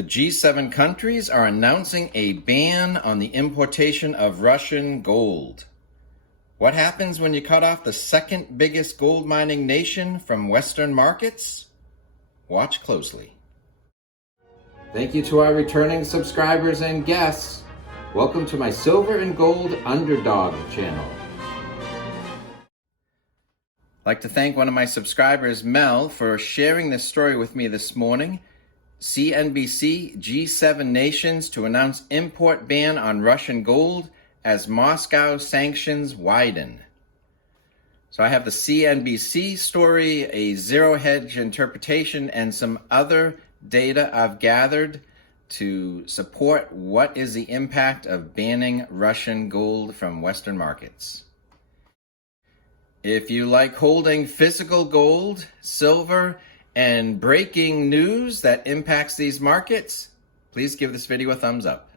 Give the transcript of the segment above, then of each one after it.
The G7 countries are announcing a ban on the importation of Russian gold. What happens when you cut off the second biggest gold mining nation from Western markets? Watch closely. Thank you to our returning subscribers and guests. Welcome to my Silver and Gold Underdog channel. I'd like to thank one of my subscribers, Mel, for sharing this story with me this morning. CNBC, G7 nations to announce import ban on Russian gold as Moscow sanctions widen. So I have the CNBC story, a zero hedge interpretation, and some other data I've gathered to support what is the impact of banning Russian gold from Western markets. If you like holding physical gold, silver, and breaking news that impacts these markets, please give this video a thumbs up.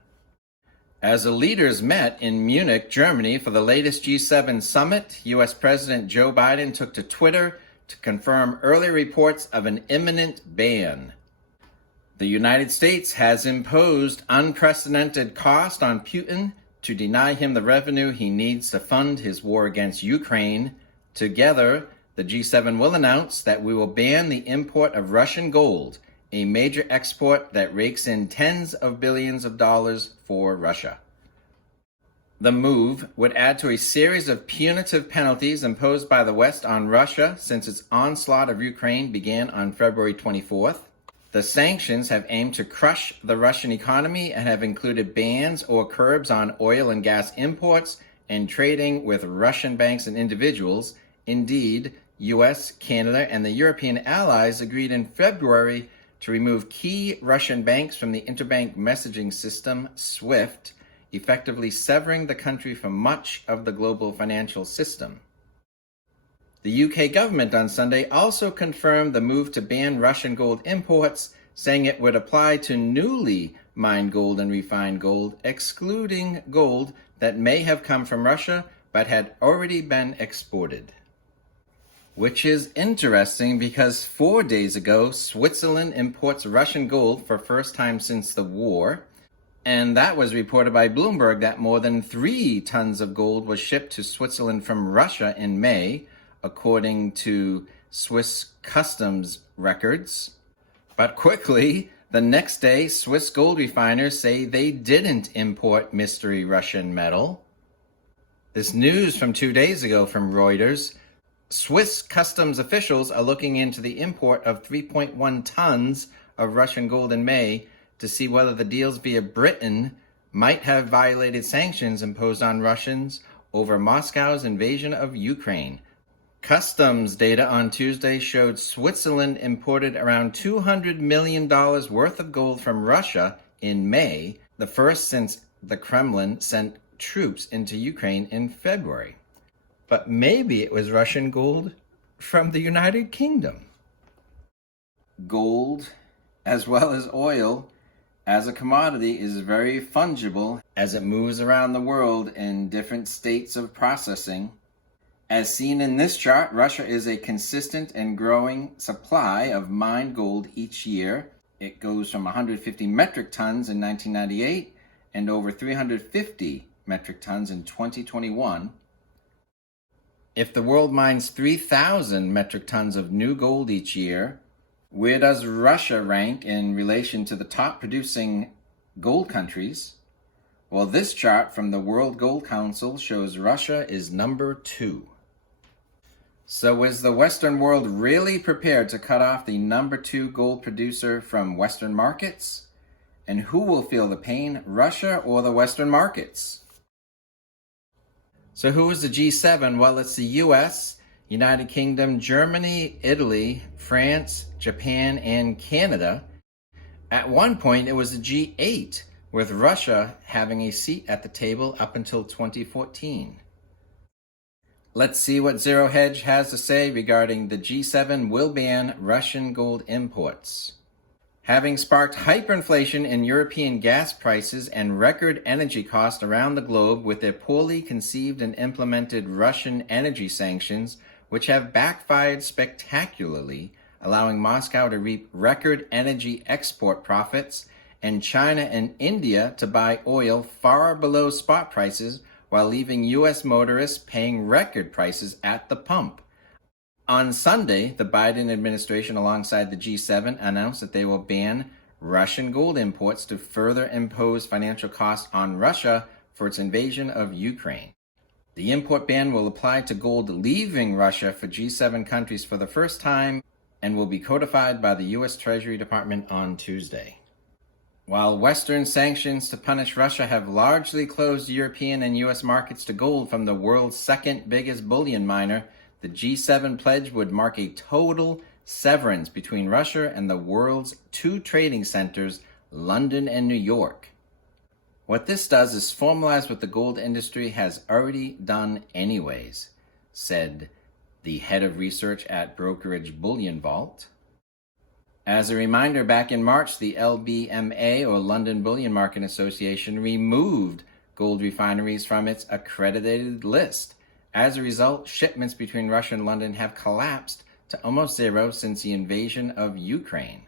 As the leaders met in Munich, Germany for the latest G7 summit, U.S. President Joe Biden took to Twitter to confirm earlier reports of an imminent ban. The United States has imposed unprecedented cost on Putin to deny him the revenue he needs to fund his war against Ukraine. Together, the G7 will announce that we will ban the import of Russian gold, a major export that rakes in tens of billions of dollars for Russia. The move would add to a series of punitive penalties imposed by the West on Russia since its onslaught of Ukraine began on February 24th. The sanctions have aimed to crush the Russian economy and have included bans or curbs on oil and gas imports and trading with Russian banks and individuals. Indeed, US, Canada, and the European allies agreed in February to remove key Russian banks from the interbank messaging system, SWIFT, effectively severing the country from much of the global financial system. The UK government on Sunday also confirmed the move to ban Russian gold imports, saying it would apply to newly mined gold and refined gold, excluding gold that may have come from Russia but had already been exported. Which is interesting because 4 days ago, Switzerland imports Russian gold for first time since the war. And that was reported by Bloomberg that more than 3 tons of gold was shipped to Switzerland from Russia in May, according to Swiss customs records. But quickly, the next day, Swiss gold refiners say they didn't import mystery Russian metal. This news from 2 days ago from Reuters. Swiss customs officials are looking into the import of 3.1 tons of Russian gold in May to see whether the deals via Britain might have violated sanctions imposed on Russians over Moscow's invasion of Ukraine. Customs data on Tuesday showed Switzerland imported around $200 million worth of gold from Russia in May, the first since the Kremlin sent troops into Ukraine in February. But maybe it was Russian gold from the United Kingdom. Gold, as well as oil, as a commodity is very fungible as it moves around the world in different states of processing. As seen in this chart, Russia is a consistent and growing supply of mined gold each year. It goes from 150 metric tons in 1998 and over 350 metric tons in 2021. If the world mines 3,000 metric tons of new gold each year, where does Russia rank in relation to the top producing gold countries? Well, this chart from the World Gold Council shows Russia is number 2. So is the Western world really prepared to cut off the number 2 gold producer from Western markets? And who will feel the pain, Russia or the Western markets? So who is the G7? Well, it's the US, United Kingdom, Germany, Italy, France, Japan, and Canada. At one point, it was the G8, with Russia having a seat at the table up until 2014. Let's see what Zero Hedge has to say regarding the G7 will ban Russian gold imports. Having sparked hyperinflation in European gas prices and record energy costs around the globe with their poorly conceived and implemented Russian energy sanctions, which have backfired spectacularly, allowing Moscow to reap record energy export profits and China and India to buy oil far below spot prices while leaving U.S. motorists paying record prices at the pump. On Sunday, the Biden administration, alongside the G7, announced that they will ban Russian gold imports to further impose financial costs on Russia for its invasion of Ukraine. The import ban will apply to gold leaving Russia for G7 countries for the first time and will be codified by the U.S. Treasury Department on Tuesday. While Western sanctions to punish Russia have largely closed European and U.S. markets to gold from the world's second biggest bullion miner, the G7 pledge would mark a total severance between Russia and the world's two trading centers, London and New York. What this does is formalize what the gold industry has already done anyways, said the head of research at brokerage Bullion Vault. As a reminder, back in March, the LBMA, or London Bullion Market Association, removed gold refineries from its accredited list. As a result, shipments between Russia and London have collapsed to almost zero since the invasion of Ukraine.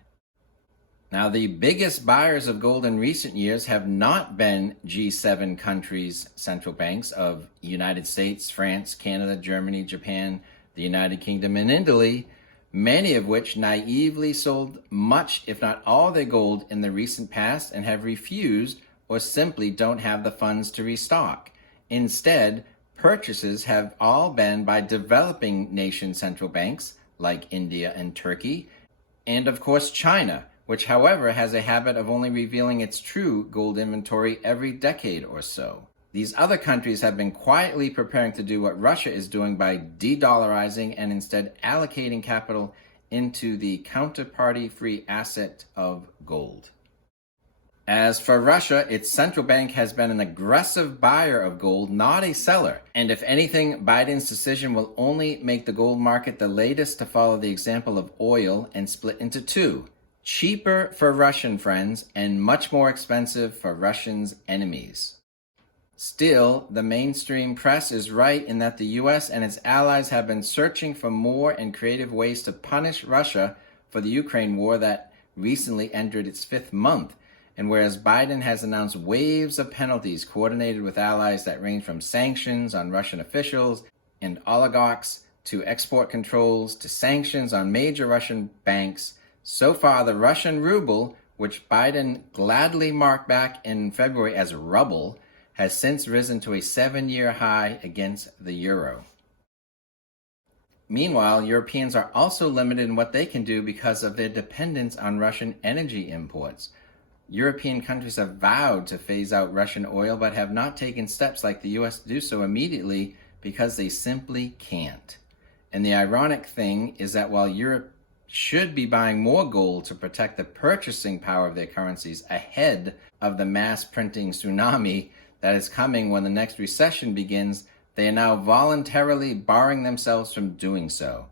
Now, the biggest buyers of gold in recent years have not been G7 countries' central banks of United States, France, Canada, Germany, Japan, the United Kingdom, and Italy, many of which naively sold much, if not all, their gold in the recent past and have refused or simply don't have the funds to restock. Instead, purchases have all been by developing nation central banks like India and Turkey, and of course China, which however has a habit of only revealing its true gold inventory every decade or so. These other countries have been quietly preparing to do what Russia is doing by de-dollarizing and instead allocating capital into the counterparty-free asset of gold. As for Russia, its central bank has been an aggressive buyer of gold, not a seller. And if anything, Biden's decision will only make the gold market the latest to follow the example of oil and split into two. Cheaper for Russian friends and much more expensive for Russians' enemies. Still, the mainstream press is right in that the U.S. and its allies have been searching for more and creative ways to punish Russia for the Ukraine war that recently entered its fifth month. And whereas Biden has announced waves of penalties coordinated with allies that range from sanctions on Russian officials and oligarchs to export controls to sanctions on major Russian banks, so far the Russian ruble, which Biden gladly marked back in February as rubble, has since risen to a 7-year high against the euro. Meanwhile, Europeans are also limited in what they can do because of their dependence on Russian energy imports. European countries have vowed to phase out Russian oil, but have not taken steps like the U.S. to do so immediately because they simply can't. And the ironic thing is that while Europe should be buying more gold to protect the purchasing power of their currencies ahead of the mass printing tsunami that is coming when the next recession begins, they are now voluntarily barring themselves from doing so.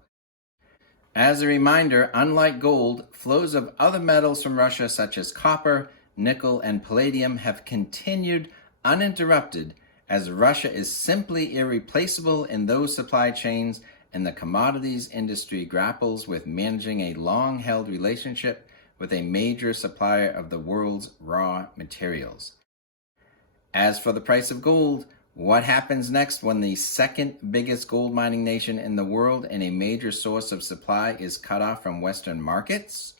As a reminder, unlike gold, flows of other metals from Russia such as copper, nickel, and palladium have continued uninterrupted as Russia is simply irreplaceable in those supply chains and the commodities industry grapples with managing a long-held relationship with a major supplier of the world's raw materials. As for the price of gold, what happens next when the second biggest gold mining nation in the world and a major source of supply is cut off from Western markets?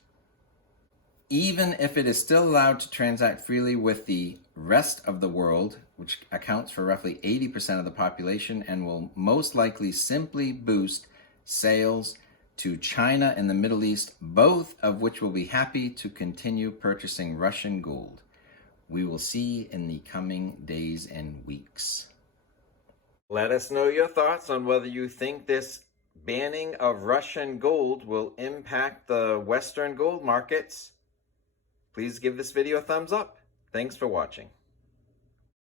Even if it is still allowed to transact freely with the rest of the world, which accounts for roughly 80% of the population and will most likely simply boost sales to China and the Middle East, both of which will be happy to continue purchasing Russian gold. We will see in the coming days and weeks. Let us know your thoughts on whether you think this banning of Russian gold will impact the Western gold markets. Please give this video a thumbs up. Thanks for watching.